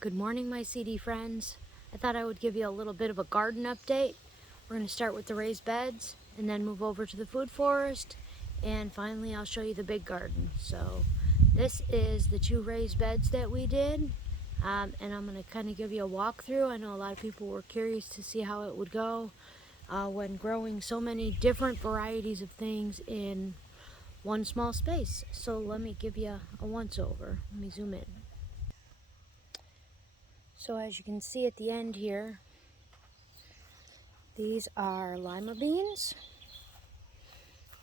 Good morning, my CD friends. I thought I would give you a little bit of a garden update. We're going to start with the raised beds and then move over to the food forest, and finally I'll show you the big garden. So this is the 2 raised beds that we did, and I'm going to kind of give you a walkthrough. I know a lot of people were curious to see how it would go when growing so many different varieties of things in one small space. So let me give you a once over. Let me zoom in. So as you can see at the end here, these are Lima beans.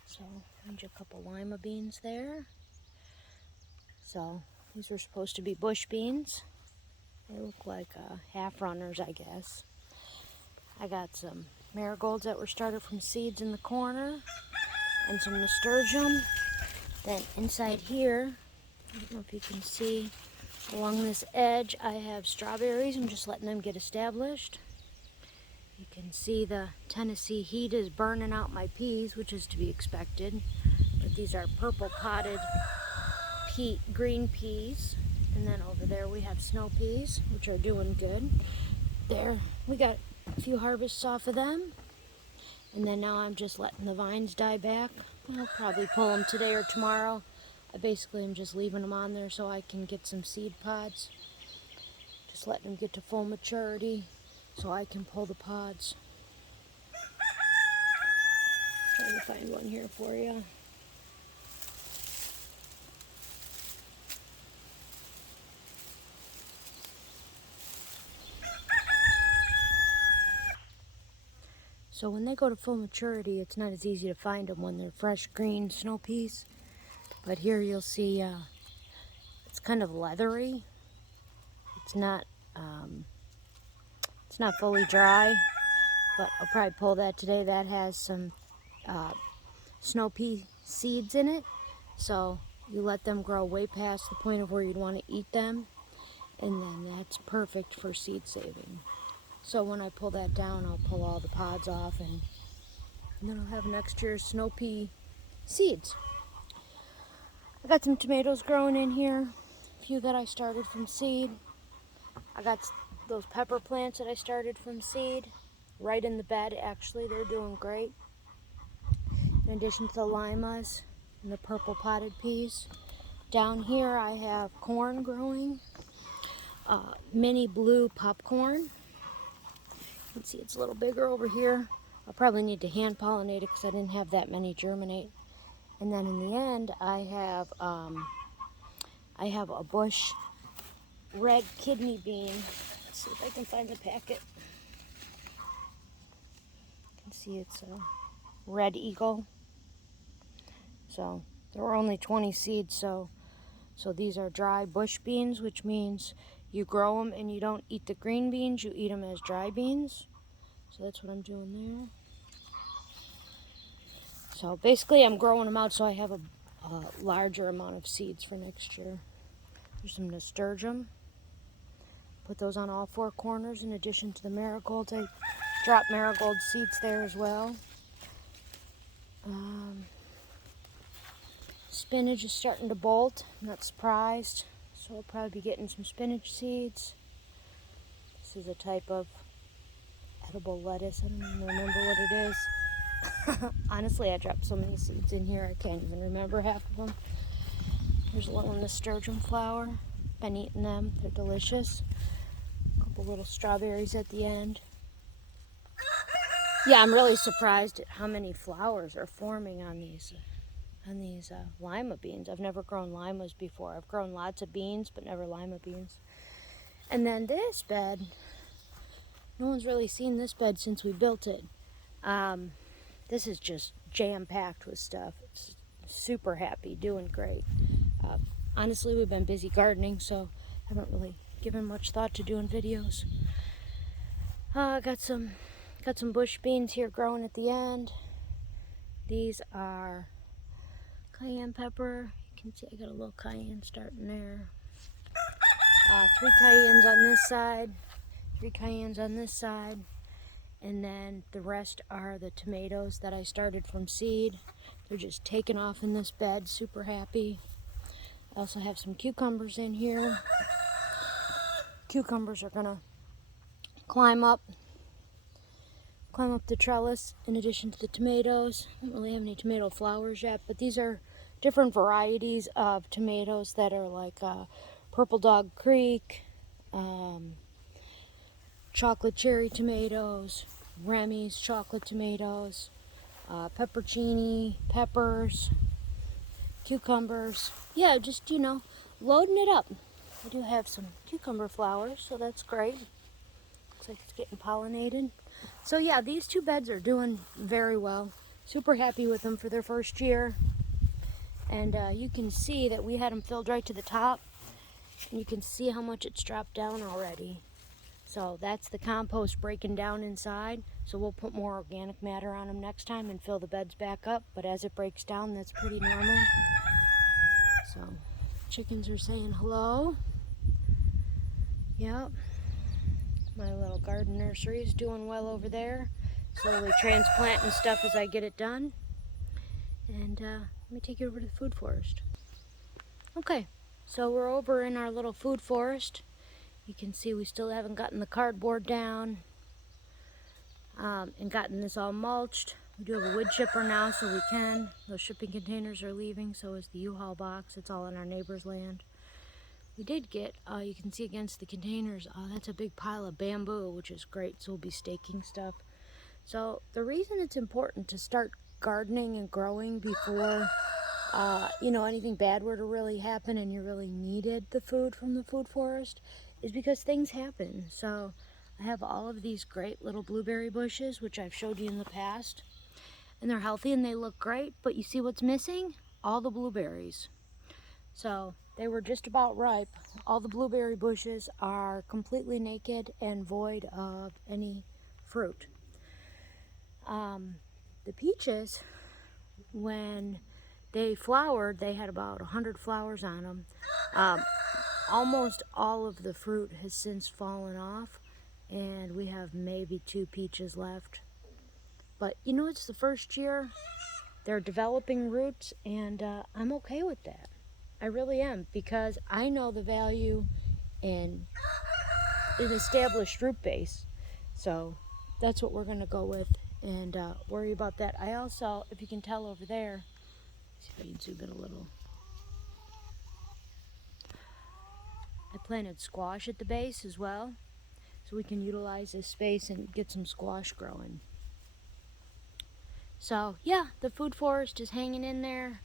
So there's a couple Lima beans there. So these were supposed to be bush beans. They look like half runners, I guess. I got some marigolds that were started from seeds in the corner and some nasturtium. Then inside here, I don't know if you can see, along this edge I have strawberries. I'm just letting them get established. You can see the Tennessee heat is burning out my peas, which is to be expected. But these are purple potted green peas. And then over there we have snow peas, which are doing good. There, we got a few harvests off of them. And then now I'm just letting the vines die back. I'll probably pull them today or tomorrow. I basically am just leaving them on there so I can get some seed pods. Just letting them get to full maturity so I can pull the pods. Trying to find one here for you. So when they go to full maturity, it's not as easy to find them when they're fresh green snow peas. But here you'll see it's kind of leathery. It's not fully dry, but I'll probably pull that today. That has some snow pea seeds in it. So you let them grow way past the point of where you'd want to eat them, and then that's perfect for seed saving. So when I pull that down, I'll pull all the pods off, and then I'll have next year's snow pea seeds. I got some tomatoes growing in here, a few that I started from seed. I got those pepper plants that I started from seed, right in the bed actually. They're doing great. In addition to the limas and the purple potted peas. Down here I have corn growing, mini blue popcorn. You can see it's a little bigger over here. I'll probably need to hand pollinate it because I didn't have that many germinate. And then in the end I have a bush red kidney bean. Let's see if I can find the packet. You can see it's a red eagle. So there were only 20 seeds, so these are dry bush beans, which means you grow them and you don't eat the green beans, you eat them as dry beans. So that's what I'm doing there. So basically I'm growing them out so I have a larger amount of seeds for next year. There's some nasturtium. Put those on all 4 corners in addition to the marigolds. I dropped marigold seeds there as well. Spinach is starting to bolt. I'm not surprised. So I'll probably be getting some spinach seeds. This is a type of edible lettuce. I don't even remember what it is. Honestly, I dropped so many seeds in here, I can't even remember half of them. There's a little nasturtium flower. Been eating them. They're delicious. A couple little strawberries at the end. Yeah, I'm really surprised at how many flowers are forming on these lima beans. I've never grown limas before. I've grown lots of beans, but never lima beans. And then this bed, no one's really seen this bed since we built it. This is just jam-packed with stuff. It's super happy, doing great. Honestly, we've been busy gardening, so I haven't really given much thought to doing videos. Got some bush beans here growing at the end. These are cayenne pepper. You can see I got a little cayenne starting there. 3 cayennes on this side, 3 cayennes on this side, and then the rest are the tomatoes that I started from seed. They're just taking off in this bed, super happy. I also have some cucumbers in here. cucumbers are gonna climb up the trellis in addition to the tomatoes. I don't really have any tomato flowers yet, but these are different varieties of tomatoes that are like Purple Dog Creek, chocolate cherry tomatoes, Remy's chocolate tomatoes, peppercini, peppers, cucumbers. Yeah, just, loading it up. I do have some cucumber flowers, so that's great. Looks like it's getting pollinated. So yeah, these two beds are doing very well. Super happy with them for their first year. And you can see that we had them filled right to the top. And you can see how much it's dropped down already. So that's the compost breaking down inside. So we'll put more organic matter on them next time and fill the beds back up. But as it breaks down, that's pretty normal. So chickens are saying hello. Yep. My little garden nursery is doing well over there. Slowly transplanting stuff as I get it done. And let me take you over to the food forest. Okay, so we're over in our little food forest. You can see we still haven't gotten the cardboard down and gotten this all mulched. We do have a wood chipper now, so we can. Those shipping containers are leaving, so is the U-Haul box. It's all on our neighbor's land. We did get, you can see against the containers, that's a big pile of bamboo, which is great, so we'll be staking stuff. So the reason it's important to start gardening and growing before, anything bad were to really happen and you really needed the food from the food forest is because things happen. So I have all of these great little blueberry bushes, which I've showed you in the past, and they're healthy and they look great, but you see what's missing? All the blueberries. So they were just about ripe. All the blueberry bushes are completely naked and void of any fruit. The peaches, when they flowered, they had about 100 flowers on them. Almost all of the fruit has since fallen off, and we have maybe 2 peaches left. But it's the first year. They're developing roots, and I'm okay with that. I really am, because I know the value in an established root base. So that's what we're going to go with and worry about that. I also, if you can tell over there, see if I can zoom in a little. I planted squash at the base as well, so we can utilize this space and get some squash growing. So yeah, the food forest is hanging in there.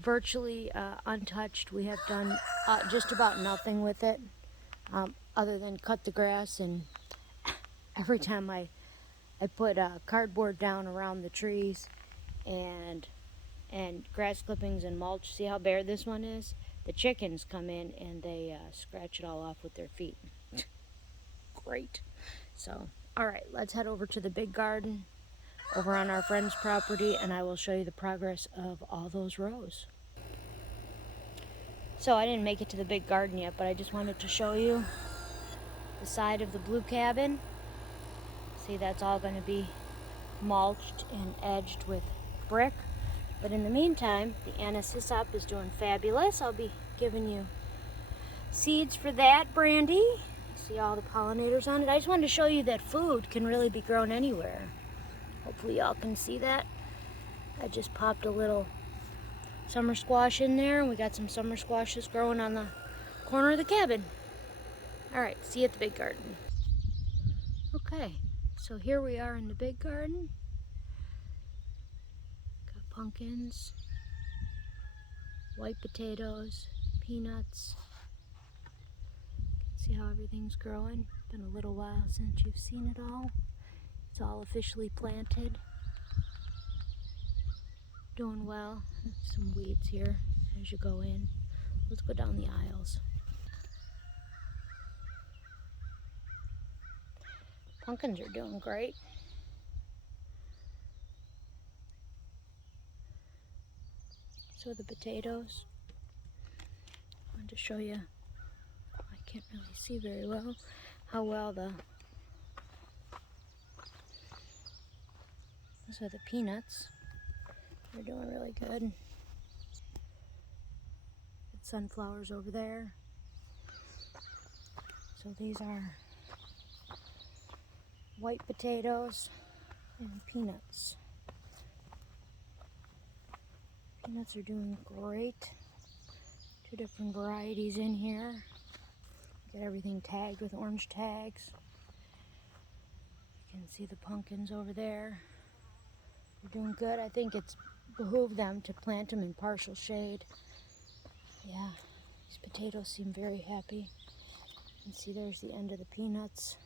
Virtually untouched. We have done just about nothing with it other than cut the grass, and every time I put cardboard down around the trees and grass clippings and mulch. See how bare this one is? The chickens come in and they scratch it all off with their feet. Great. So alright, let's head over to the big garden over on our friend's property, and I will show you the progress of all those rows. So I didn't make it to the big garden yet, but I just wanted to show you the side of the blue cabin. See, that's all going to be mulched and edged with brick. But in the meantime, the anisisop is doing fabulous. I'll be giving you seeds for that, Brandy. See all the pollinators on it. I just wanted to show you that food can really be grown anywhere. Hopefully y'all can see that. I just popped a little summer squash in there, and we got some summer squashes growing on the corner of the cabin. Alright, see you at the big garden. Okay, so here we are in the big garden. Got pumpkins, white potatoes, peanuts. See how everything's growing? Been a little while since you've seen it all. It's all officially planted. Doing well. Some weeds here as you go in. Let's go down the aisles. Pumpkins are doing great. So the potatoes. I wanted to show you. I can't really see very well how well those are the peanuts. They're doing really good. Sunflowers over there. So these are white potatoes and peanuts. Peanuts are doing great. 2 different varieties in here. Get everything tagged with orange tags. You can see the pumpkins over there. They're doing good. I think it's behooved them to plant them in partial shade. Yeah, these potatoes seem very happy. You can see there's the end of the peanuts.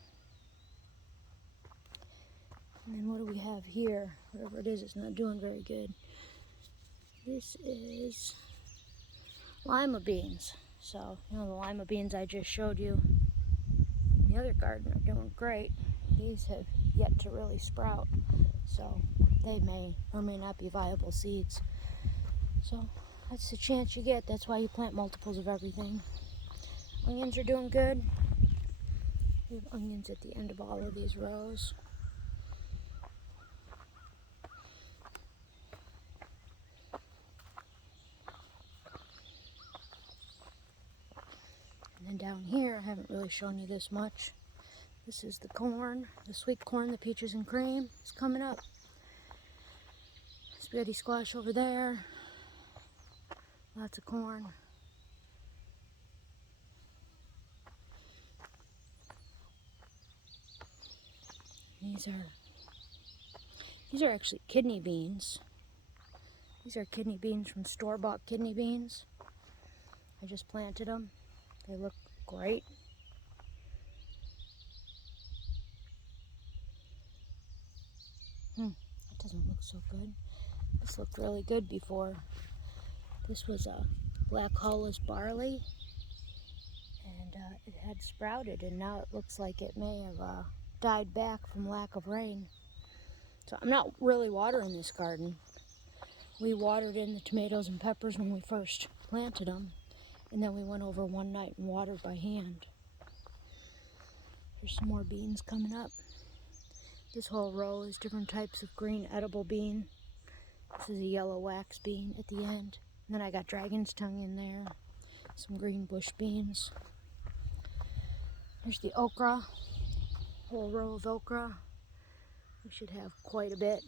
And then what do we have here? Whatever it is, it's not doing very good. This is Lima beans. So, you know, the Lima beans I just showed you in the other garden are doing great. These have yet to really sprout. So they may or may not be viable seeds. So that's the chance you get. That's why you plant multiples of everything. Onions are doing good. We have onions at the end of all of these rows. And then down here, I haven't really shown you this much. This is the corn, the sweet corn, the peaches and cream. It's coming up. Spaghetti squash over there. Lots of corn. These are actually kidney beans. These are kidney beans from store-bought kidney beans. I just planted them. They look great. That doesn't look so good. This looked really good before. This was a black hulless barley, and it had sprouted, and now it looks like it may have died back from lack of rain. So I'm not really watering this garden. We watered in the tomatoes and peppers when we first planted them, and then we went over one night and watered by hand. There's some more beans coming up. This whole row is different types of green edible bean. This is a yellow wax bean at the end. And then I got dragon's tongue in there. Some green bush beans. There's the okra. Whole row of okra. We should have quite a bit.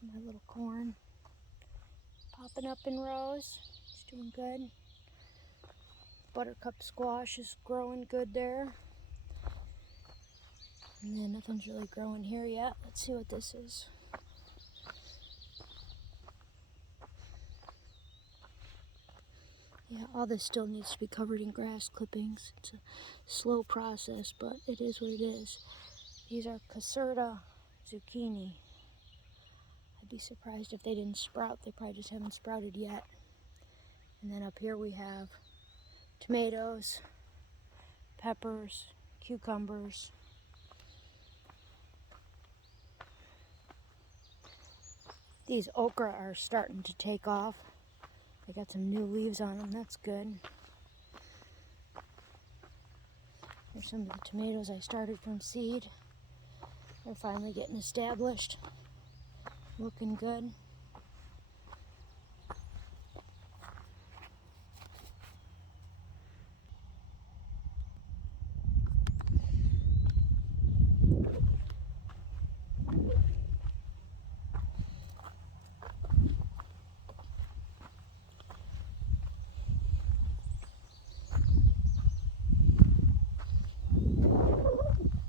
See my little corn popping up in rows. It's doing good. Buttercup squash is growing good there. And then nothing's really growing here yet. Let's see what this is. Yeah, all this still needs to be covered in grass clippings. It's a slow process, but it is what it is. These are Caserta Zucchini. I'd be surprised if they didn't sprout. They probably just haven't sprouted yet. And then up here we have tomatoes, peppers, cucumbers. These okra are starting to take off. They got some new leaves on them. That's good. Here's some of the tomatoes I started from seed. They're finally getting established. Looking good.